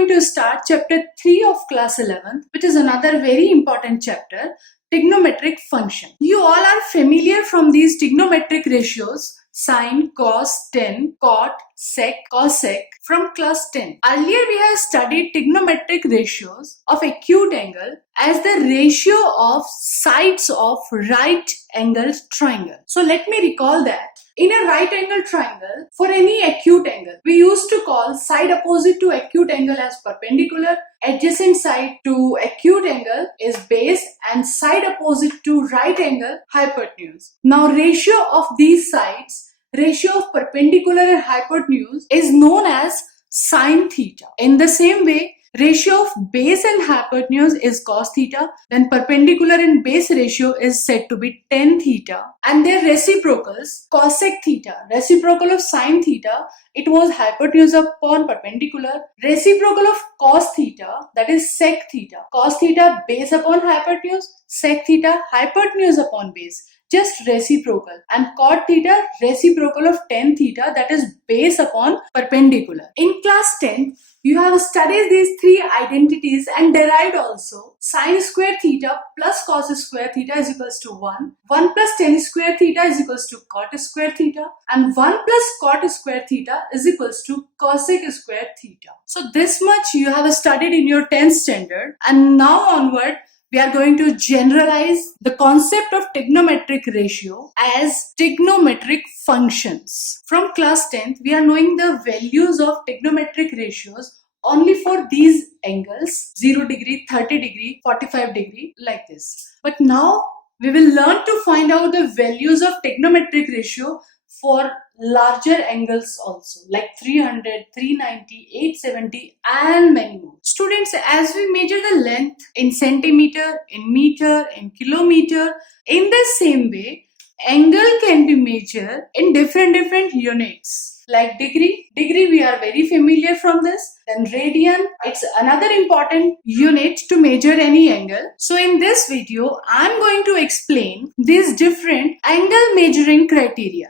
going to start chapter 3 of class 11th, which is another very important chapter, trigonometric function. You all are familiar from these trigonometric ratios, sine, cos, tan, cot, sec, cosec from class 10. Earlier we have studied trigonometric ratios of acute angle as the ratio of sides of right angled triangle. So let me recall that. In a right angle triangle, for any acute angle, we used to call side opposite to acute angle as perpendicular, adjacent side to acute angle is base, and side opposite to right angle hypotenuse. Now ratio of these sides, ratio of perpendicular and hypotenuse is known as sine theta. In the same way, ratio of base and hypotenuse is cos theta, then perpendicular and base ratio is said to be tan theta, and their reciprocals cosec theta, reciprocal of sine theta, it was hypotenuse upon perpendicular, reciprocal of cos theta, that is sec theta, cos theta base upon hypotenuse, sec theta hypotenuse upon base, just reciprocal, and cot theta reciprocal of tan theta, that is base upon perpendicular. In class 10, you have studied these three identities and derived also sine square theta plus cos square theta is equals to 1 plus tan square theta is equals to cot square theta, and 1 plus cot square theta is equals to cosec square theta. So this much you have studied in your 10th standard, and now onward we are going to generalize the concept of trigonometric ratio as trigonometric functions. From class 10th, we are knowing the values of trigonometric ratios only for these angles, 0 degree, 30 degree, 45 degree, like this. But now we will learn to find out the values of trigonometric ratio for larger angles also, like 300, 390, 870 and many more. Students, as we measure the length in centimeter, in meter, in kilometer, in the same way, angle can be measured in different units. Like degree we are very familiar from this. Then radian, it's another important unit to measure any angle. So in this video, I'm going to explain these different angle measuring criteria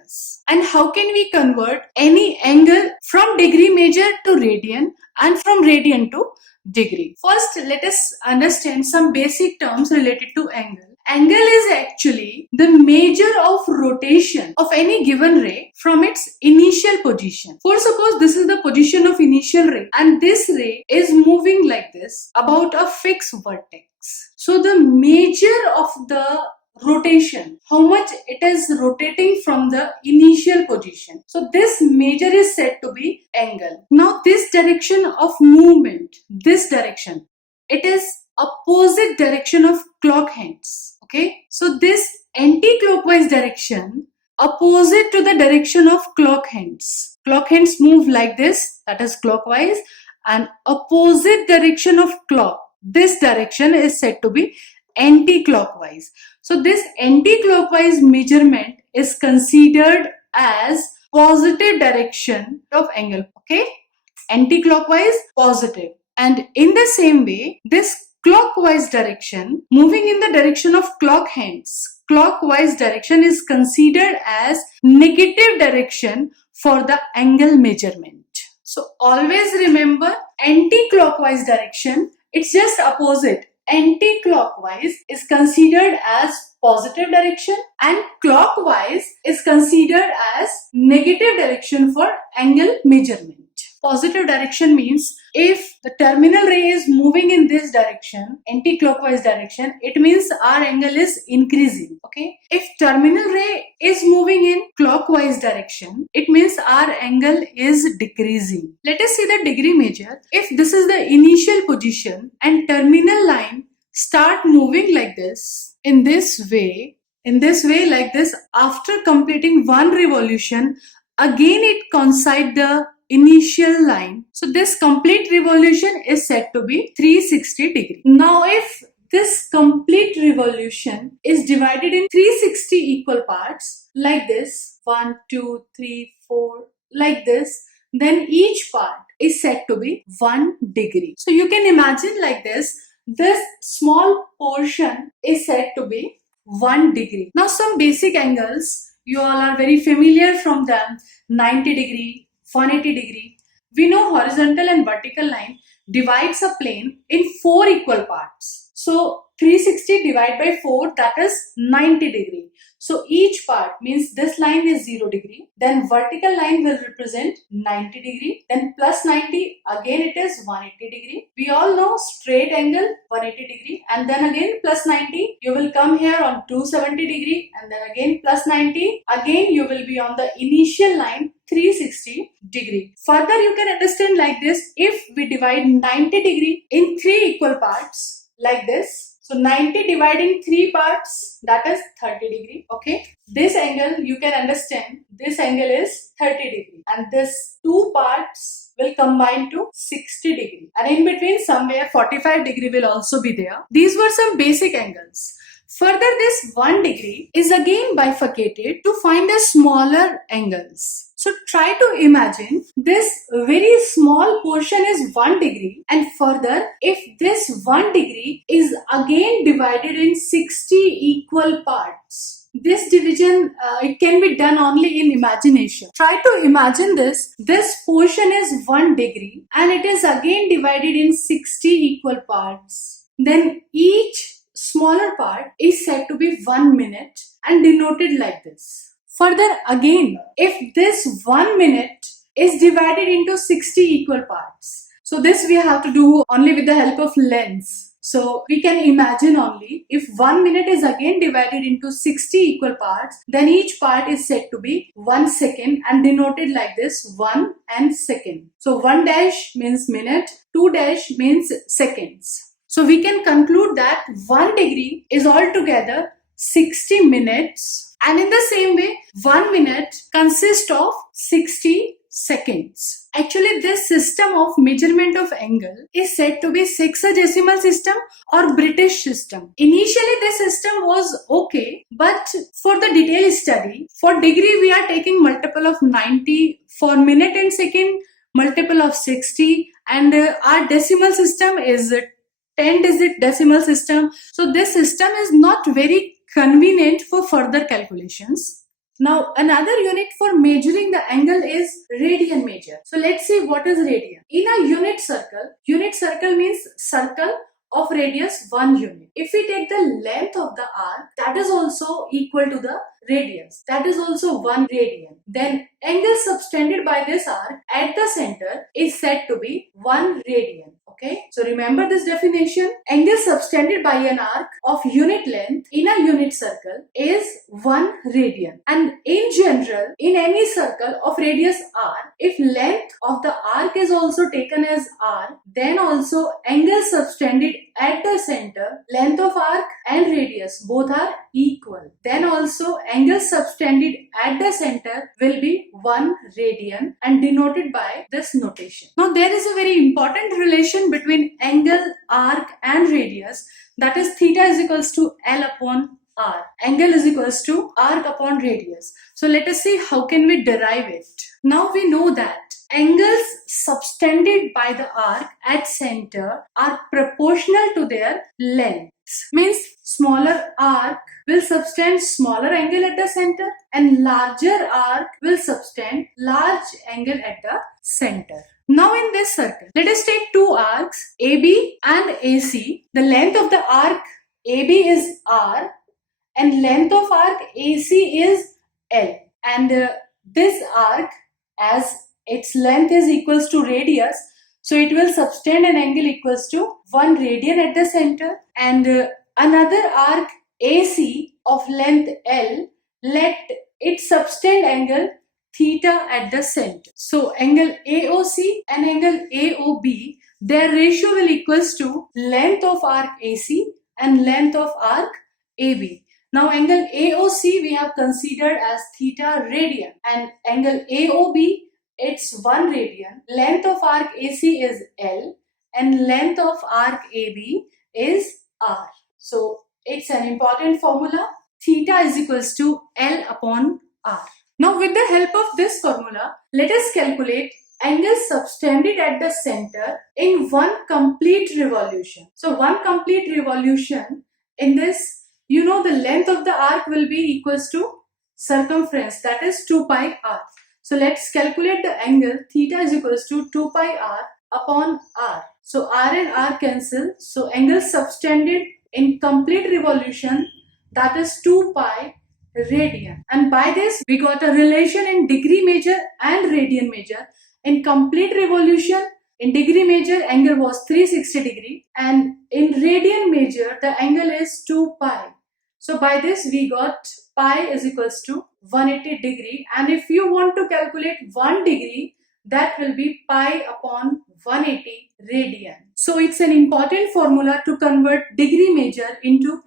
and how can we convert any angle from degree measure to radian and from radian to degree. First, let us understand some basic terms related to angle. Angle is actually the measure of rotation of any given ray from its initial position. For suppose this is the position of initial ray and this ray is moving like this about a fixed vertex. So the measure of the rotation, how much it is rotating from the initial position. So this measure is said to be angle. Now this direction of movement, this direction, it is opposite direction of clock hands. Okay, so this anti-clockwise direction opposite to the direction of clock hands. Clock hands move like this, that is clockwise, and opposite direction of clock, this direction is said to be anti-clockwise. So this anti-clockwise measurement is considered as positive direction of angle. Okay, anti-clockwise, positive. And in the same way, this clockwise direction, moving in the direction of clock hands, clockwise direction is considered as negative direction for the angle measurement. So always remember, anti-clockwise direction, it's just opposite. Anti-clockwise is considered as positive direction and clockwise is considered as negative direction for angle measurement. Positive direction means if the terminal ray is moving in this direction, anti-clockwise direction, it means our angle is increasing. Okay. If terminal ray is moving in clockwise direction, it means our angle is decreasing. Let us see the degree measure. If this is the initial position and terminal line start moving like this, in this way like this, after completing one revolution, again it coincides the initial line. So this complete revolution is said to be 360 degree. Now if this complete revolution is divided in 360 equal parts like this, 1, 2, 3, 4, like this, then each part is said to be 1 degree. So you can imagine like this small portion is said to be 1 degree. Now some basic angles, you all are very familiar from them, 90 degree, 180 degree. We know horizontal and vertical line, divides a plane in 4 equal parts. So 360 divided by 4, that is 90 degree. So each part means this line is 0 degree, then vertical line will represent 90 degree, then plus 90, again it is 180 degree. We all know straight angle 180 degree, and then again plus 90, you will come here on 270 degree, and then again plus 90, again you will be on the initial line 360 degree. Further you can understand like this, if we divide 90 degree in 3 equal parts like this, so 90 dividing 3 parts, that is 30 degree. Okay, this angle you can understand, this angle is 30 degree, and this 2 parts will combine to 60 degree, and in between somewhere 45 degree will also be there. These were some basic angles. Further, this 1 degree is again bifurcated to find the smaller angles. So try to imagine this very small portion is 1 degree, and further if this 1 degree is again divided in 60 equal parts. This division, it can be done only in imagination. Try to imagine this. This portion is 1 degree and it is again divided in 60 equal parts. Then each smaller part is said to be 1 minute and denoted like this. Further again, if this 1 minute is divided into 60 equal parts, so this we have to do only with the help of lens. So we can imagine only if 1 minute is again divided into 60 equal parts, then each part is said to be 1 second and denoted like this, 1 and second. So 1 dash means minute, 2 dash means seconds. So we can conclude that 1 degree is altogether 60 minutes, and in the same way 1 minute consists of 60 seconds. Actually, this system of measurement of angle is said to be sexagesimal system or British system. Initially this system was okay, but for the detailed study, for degree we are taking multiple of 90, for minute and second multiple of 60, and our decimal system is 10-digit decimal system. So this system is not very convenient for further calculations. Now another unit for measuring the angle is radian measure. So let's see what is radian. In a unit circle means circle of radius 1 unit. If we take the length of the arc, that is also equal to the radius, that is also 1 radian. Then angle subtended by this arc at the center is said to be 1 radian. Okay, so remember this definition. Angle subtended by an arc of unit length in a unit circle is 1 radian. And in general, in any circle of radius r, if length of the arc is also taken as r, then also angle subtended at the center, length of arc and radius both are equal. Then also angle subtended at the center will be 1 radian and denoted by this notation. Now there is a very important relation between angle, arc and radius, that is theta is equals to L upon r. Angle is equals to arc upon radius. So let us see how can we derive it. Now we know that angles subtended by the arc at center are proportional to their length. Means smaller arc will subtend smaller angle at the center and larger arc will subtend large angle at the center. Now in this circle, let us take 2 arcs AB and AC. The length of the arc AB is R and length of arc AC is L. And this arc, as its length is equals to radius, so it will subtend an angle equals to 1 radian at the center, and another arc AC of length L, let it subtend angle theta at the center. So angle AOC and angle AOB, their ratio will equals to length of arc AC and length of arc AB. Now angle AOC we have considered as theta radian, and angle AOB, it's 1 radian. Length of arc AC is L and length of arc AB is R. So it's an important formula. Theta is equals to L upon R. Now with the help of this formula, let us calculate angle subtended at the center in 1 complete revolution. So 1 complete revolution, in this, you know, the length of the arc will be equals to circumference, that is 2 pi r. So let's calculate the angle. Theta is equals to 2 pi r upon r. So R and R cancel. So angle subtended in complete revolution, that is 2 pi radian. And by this we got a relation in degree major and radian major. In complete revolution, in degree major angle was 360 degree, and in radian major the angle is 2 pi. So by this we got pi is equals to 180 degree, and if you want to calculate 1 degree, that will be pi upon 180 radian. So it's an important formula to convert degree major into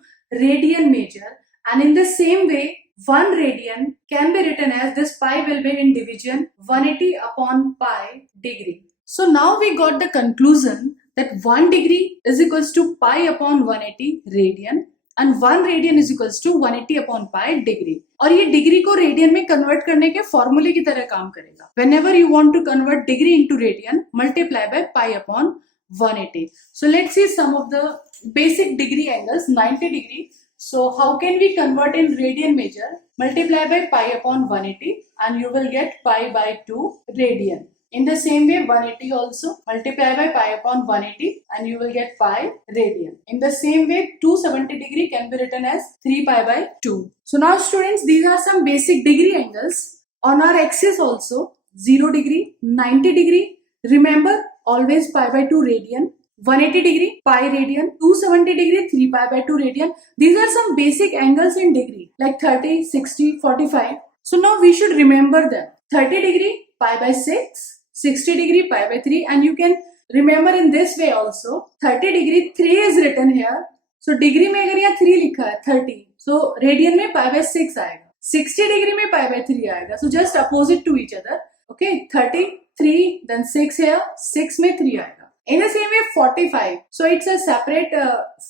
radian major, and in the same way 1 radian can be written as this pi will be in division 180 upon pi degree. So now we got the conclusion that 1 degree is equals to pi upon 180 radian and 1 radian is equals to 180 upon pi degree. और ये degree को radian में convert करने के फॉर्मूले की तरह काम करेगा. Whenever you want to convert degree into radian, multiply by pi upon 180. So let's see some of the basic degree angles. 90 degree. So how can we convert in radian major? Multiply by pi upon 180 and you will get pi by 2 radian. In the same way 180 also, multiply by pi upon 180 and you will get pi radian. In the same way 270 degree can be written as 3 pi by 2. So now students, these are some basic degree angles. On our axis also 0 degree, 90 degree, remember always pi by 2 radian, 180 degree pi radian, 270 degree 3 pi by 2 radian. These are some basic angles in degree like 30, 60, 45. So now we should remember them. 30 degree pi by 6, 60 degree pi by 3, and you can remember in this way also. 30 degree 3 is written here. So degree में अगर यहाँ 3 लिखा है 30, so radian में pi by 6 आएगा. 60 degree में pi by 3 आएगा. So just opposite to each other. Okay, 33 then 6 here, 6 में 3 आएगा. In the same way 45. So it's a separate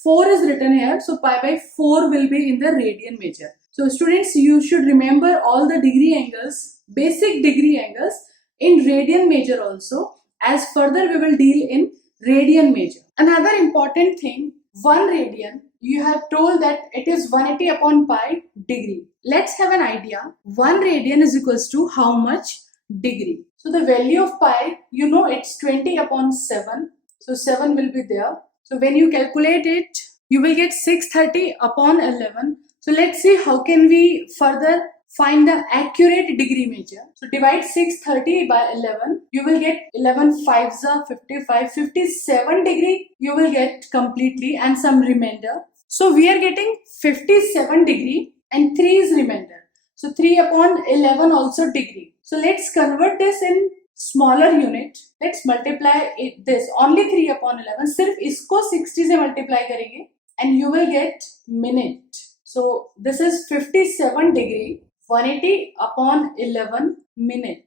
4 is written here. So pi by 4 will be in the radian major. So students, you should remember all the degree angles, basic degree angles in radian major also, as further we will deal in radian major. Another important thing, 1 radian, you have told that it is 180 upon pi degree. Let's have an idea. 1 radian is equals to how much degree? So the value of pi, you know it's 20 upon 7. So 7 will be there. So when you calculate it, you will get 630 upon 11. So let's see how can we further find the accurate degree major. So divide 630 by 11. You will get 11 5s are 55. 57 degree you will get completely and some remainder. So we are getting 57 degree and 3 is remainder. So 3 upon 11 also degree. So let's convert this in smaller unit. Let's multiply it this. Only 3 upon 11. सिर्फ इसको 60 से multiply करेंगे and you will get minute. So this is 57 degree. 180 upon 11 minute.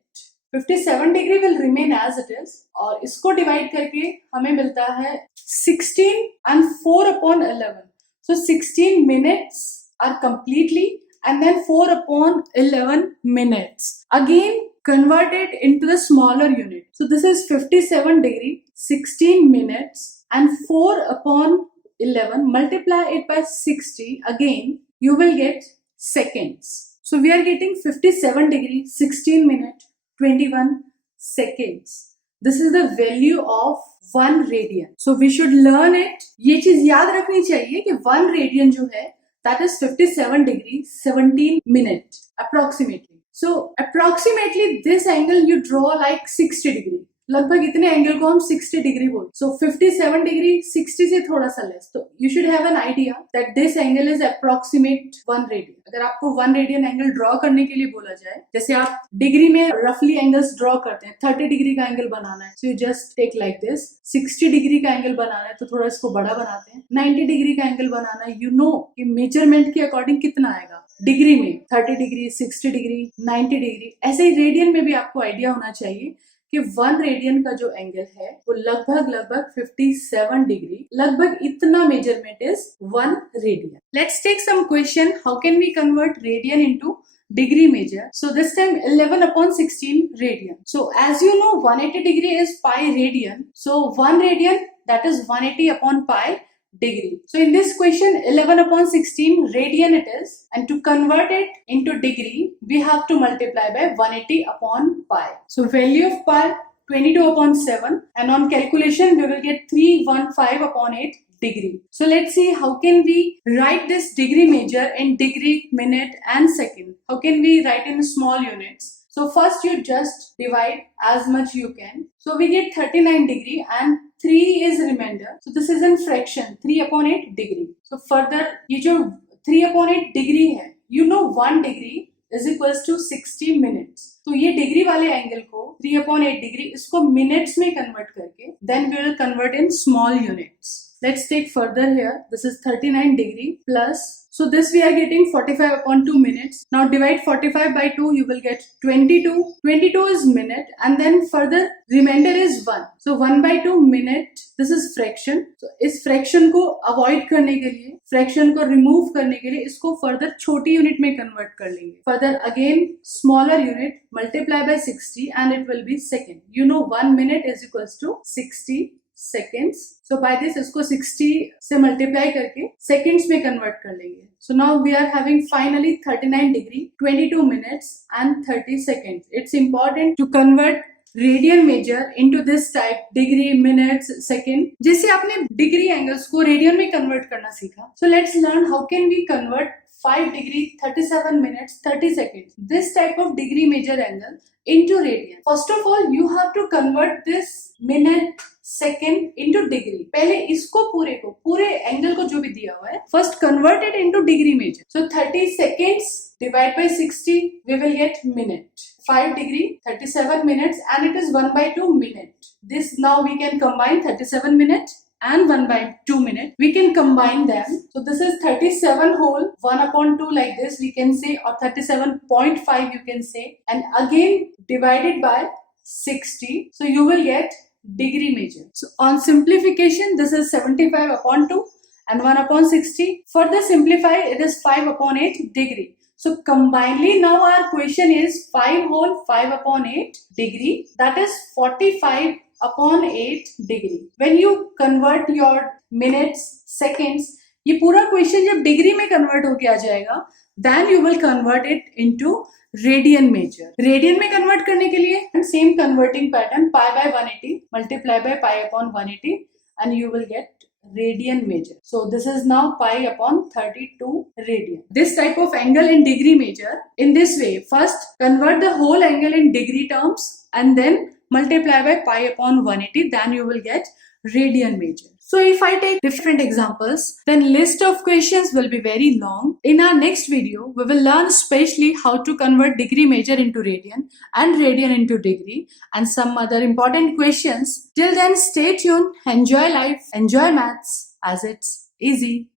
57 degree will remain as it is और इसको divide करके हमें मिलता है 16 and 4 upon 11. So 16 minutes are completely and then 4 upon 11 minutes. Again convert it into the smaller unit. So this is 57 degree, 16 minutes and 4 upon 11. Multiply it by 60. Again you will get seconds. So we are getting 57 degree, 16 minute, 21 seconds. This is the value of 1 radian. So we should learn it. ये चीज याद रखनी चाहिए कि 1 radian जो है, that is 57 degree, 17 minute approximately. So approximately this angle you draw like 60 degree. लगभग इतने एंगल को हम 60 डिग्री बोलते. So 57 डिग्री 60 से थोड़ा सा लेस. तो you should have an idea that this angle is approximate 1 radian. अगर आपको 1 radian एंगल ड्रॉ करने के लिए बोला जाए, जैसे आप डिग्री में रफली एंगल्स ड्रॉ करते हैं, 30 डिग्री का एंगल बनाना है, so you just take like this. 60 degree का एंगल बनाना है तो थोड़ा इसको बड़ा बनाते हैं. 90 डिग्री का एंगल बनाना है, you know कि मेजरमेंट के अकॉर्डिंग कितना आएगा डिग्री में, 30 डिग्री, 60 डिग्री, 90 डिग्री. ऐसे ही रेडियन में भी आपको आइडिया होना चाहिए कि 1 रेडियन का जो एंगल है वो लगभग 57 डिग्री, लगभग इतना measurement is 1 radian. Let's take some question. How can we convert radian into degree major? So this time 11 upon 16 radian. So as you know 180 degree is pi radian. So 1 radian that is 180 upon pi degree. So in this question 11 upon 16 radian it is, and to convert it into degree we have to multiply by 180 upon pi. So value of pi 22 upon 7, and on calculation we will get 315 upon 8 degree. So let's see how can we write this degree measure in degree, minute and second. How can we write in small units? So first you just divide as much you can. So we get 39 degree and 3 is remainder. So this is in fraction 3 upon 8 degree. So further ये जो 3 upon 8 degree है, you know 1 degree is equals to 60 minutes. तो ये degree वाले angle को 3 upon 8 degree इसको minutes में convert करके then we will convert in small units. Let's take further here. This is 39 degree plus, so this we are getting 45 upon 2 minutes. Now divide 45 by 2, you will get 22. 22 is minute and then further remainder is 1. So 1 by 2 minute, this is fraction. So इस fraction को avoid करने के लिए, fraction को remove करने के लिए इसको further छोटी unit में convert कर लेंगे. Further again smaller unit multiply by 60 and it will be second. You know 1 minute is equals to 60 seconds. So by this इसको 60 से multiply करके seconds में convert कर लेंगे. So now we are having finally 39 degree, 22 minutes and 30 seconds. It's important to convert radian measure into this type degree, minutes, second. जैसे आपने degree angles को radian में convert करना सीखा. So let's learn how can we convert 5 degree, 37 minutes, 30 seconds. This type of degree measure angle into radian. First of all, you have to convert this minute, second into degree. पहले इसको पूरे angle को जो भी दिया हुआ है, first convert it into degree measure. So 30 seconds divide by 60, we will get minute. 5 degree, 37 minutes, and it is 1 by 2 minute. This now we can combine 37 minutes and 1 by 2 minute. We can combine them. So this is 37 whole 1 upon 2 like this we can say, or 37.5 you can say, and again divided by 60. So you will get degree measure. So on simplification, this is 75 upon 2 and 1 upon 60. Further simplify, it is 5 upon 8 degree. So combinedly now our question is 5 whole 5 upon 8 degree, that is 45 upon 8 degree. When you convert your minutes, seconds, ये पूरा question जब degree में convert होके आ जाएगा, then you will convert it into radian measure. Radian में convert करने के लिए same converting pattern, pi by 180 multiply by pi upon 180 and you will get radian measure. So this is now pi upon 32 radian. This type of angle in degree measure in this way. First convert the whole angle in degree terms and then multiply by pi upon 180, then you will get radian measure. So if I take different examples, then list of questions will be very long. In our next video, we will learn specially how to convert degree measure into radian and radian into degree and some other important questions. Till then, stay tuned, enjoy life, enjoy maths as it's easy.